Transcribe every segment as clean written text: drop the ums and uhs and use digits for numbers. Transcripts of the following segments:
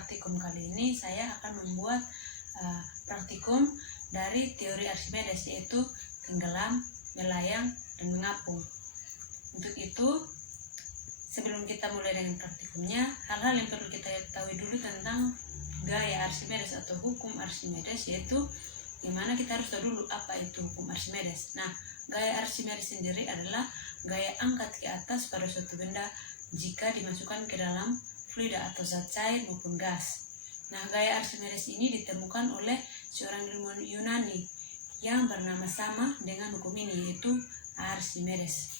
praktikum kali ini saya akan membuat praktikum dari teori Archimedes, yaitu tenggelam, melayang, dan mengapung. Untuk itu, sebelum kita mulai dengan praktikumnya, hal-hal yang perlu kita ketahui dulu tentang gaya Archimedes atau hukum Archimedes, yaitu gimana kita harus tahu dulu apa itu hukum Archimedes. Nah, gaya Archimedes sendiri adalah gaya angkat ke atas pada suatu benda jika dimasukkan ke dalam fluida atau zat cair maupun gas. Nah, gaya Archimedes ini ditemukan oleh seorang ilmuwan Yunani yang bernama sama dengan hukum ini, yaitu Archimedes.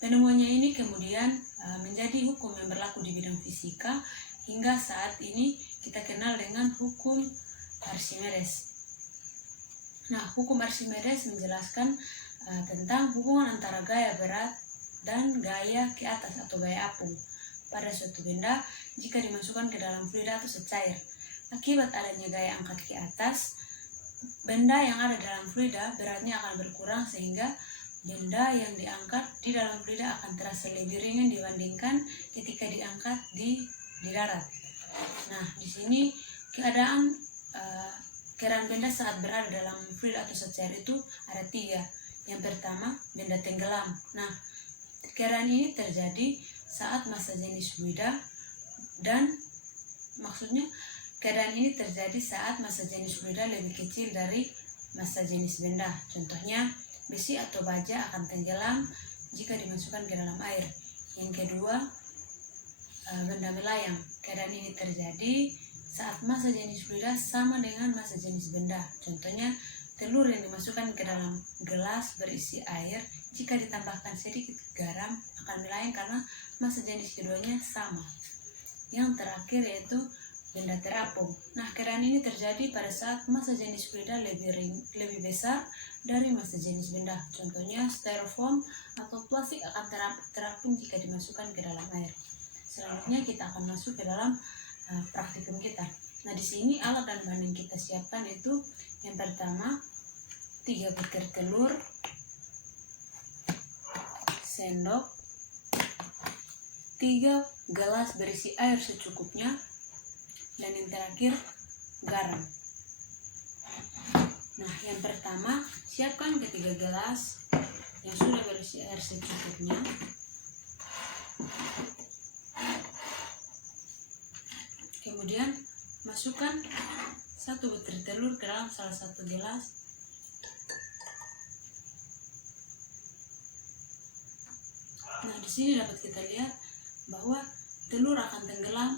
Penemuannya ini kemudian menjadi hukum yang berlaku di bidang fisika hingga saat ini kita kenal dengan hukum Archimedes. Nah, hukum Archimedes menjelaskan tentang hubungan antara gaya berat dan gaya ke atas atau gaya apung pada suatu benda jika dimasukkan ke dalam fluida atau cair. Akibat adanya gaya angkat ke atas, benda yang ada dalam fluida beratnya akan berkurang sehingga benda yang diangkat di dalam fluida akan terasa lebih ringan dibandingkan ketika diangkat di darat. Nah, di sini keadaan benda saat berada dalam fluida atau cair itu ada 3. Yang pertama, benda tenggelam. Nah, keadaan ini terjadi saat massa jenis fluida dan maksudnya keadaan ini terjadi saat massa jenis fluida lebih kecil dari massa jenis benda. Contohnya, besi atau baja akan tenggelam jika dimasukkan ke dalam air. Yang kedua, benda melayang. Keadaan ini terjadi saat massa jenis fluida sama dengan massa jenis benda. Contohnya, telur yang dimasukkan ke dalam gelas berisi air jika ditambahkan sedikit garam akan melayang karena massa jenis keduanya sama. Yang terakhir yaitu benda terapung. Nah, keadaan ini terjadi pada saat massa jenis fluida lebih besar dari massa jenis benda. Contohnya, styrofoam atau plastik akan terapung jika dimasukkan ke dalam air. Selanjutnya kita akan masuk ke dalam praktikum kita. Nah, di sini alat dan bahan yang kita siapkan itu yang pertama 3 butir telur, sendok, 3 gelas berisi air secukupnya, dan yang terakhir garam. Nah, yang pertama siapkan ketiga gelas yang sudah berisi air secukupnya. Kemudian masukkan 1 butir telur ke dalam salah satu gelas. Nah, di sini dapat kita lihat bahwa telur akan tenggelam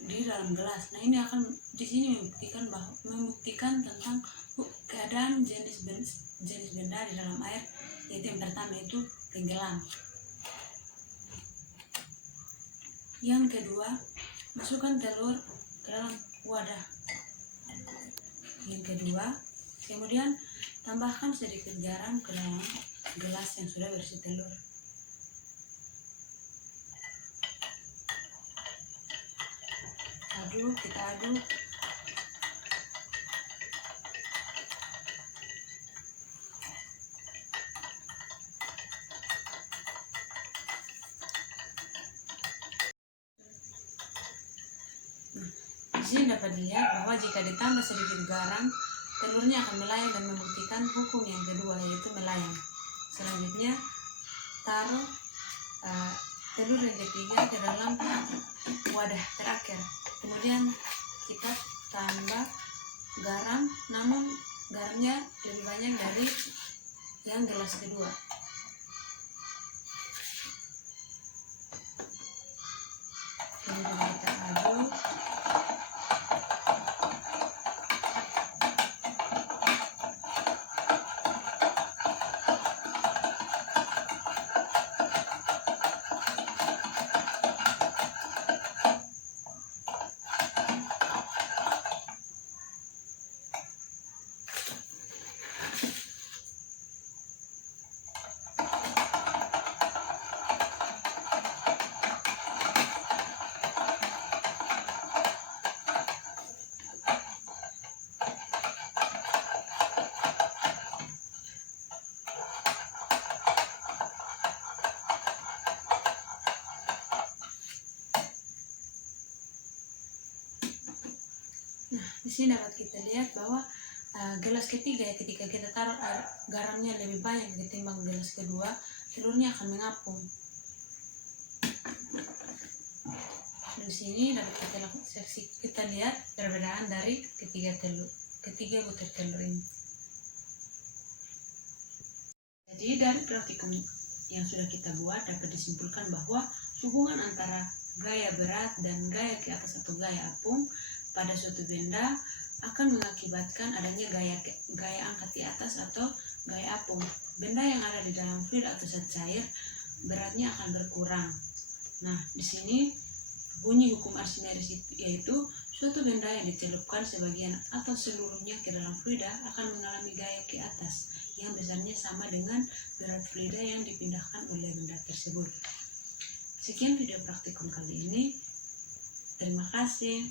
di dalam gelas. Nah, ini akan di sini membuktikan tentang keadaan jenis benda di dalam air, yaitu yang pertama itu tenggelam. Yang kedua, masukkan telur ke dalam wadah. Yang kedua, kemudian tambahkan sedikit garam ke dalam gelas yang sudah berisi telur. Kita aduk. Di sini dapat dilihat bahwa jika ditambah sedikit garam, telurnya akan melayang dan membuktikan hukum yang kedua, yaitu melayang. Selanjutnya, taruh telur yang ketiga ke dalam wadah terakhir. Kemudian kita tambah garam, namun garamnya lebih banyak dari yang gelas kedua. Kemudian kita aduk. Di sini dapat kita lihat bahwa gelas ketiga ya, ketika kita taruh garamnya lebih banyak ketimbang gelas kedua, telurnya akan mengapung. Di sini dapat kita lihat perbedaan dari ketiga butir telur ini. Jadi dari praktikum yang sudah kita buat dapat disimpulkan bahwa hubungan antara gaya berat dan gaya ke atas atau gaya apung pada suatu benda akan mengakibatkan adanya gaya angkat di atas atau gaya apung. Benda yang ada di dalam fluid atau zat cair beratnya akan berkurang. Nah, di sini bunyi hukum Archimedes yaitu suatu benda yang dicelupkan sebagian atau seluruhnya ke dalam fluida akan mengalami gaya ke atas yang besarnya sama dengan berat fluida yang dipindahkan oleh benda tersebut. Sekian video praktikum kali ini. Terima kasih.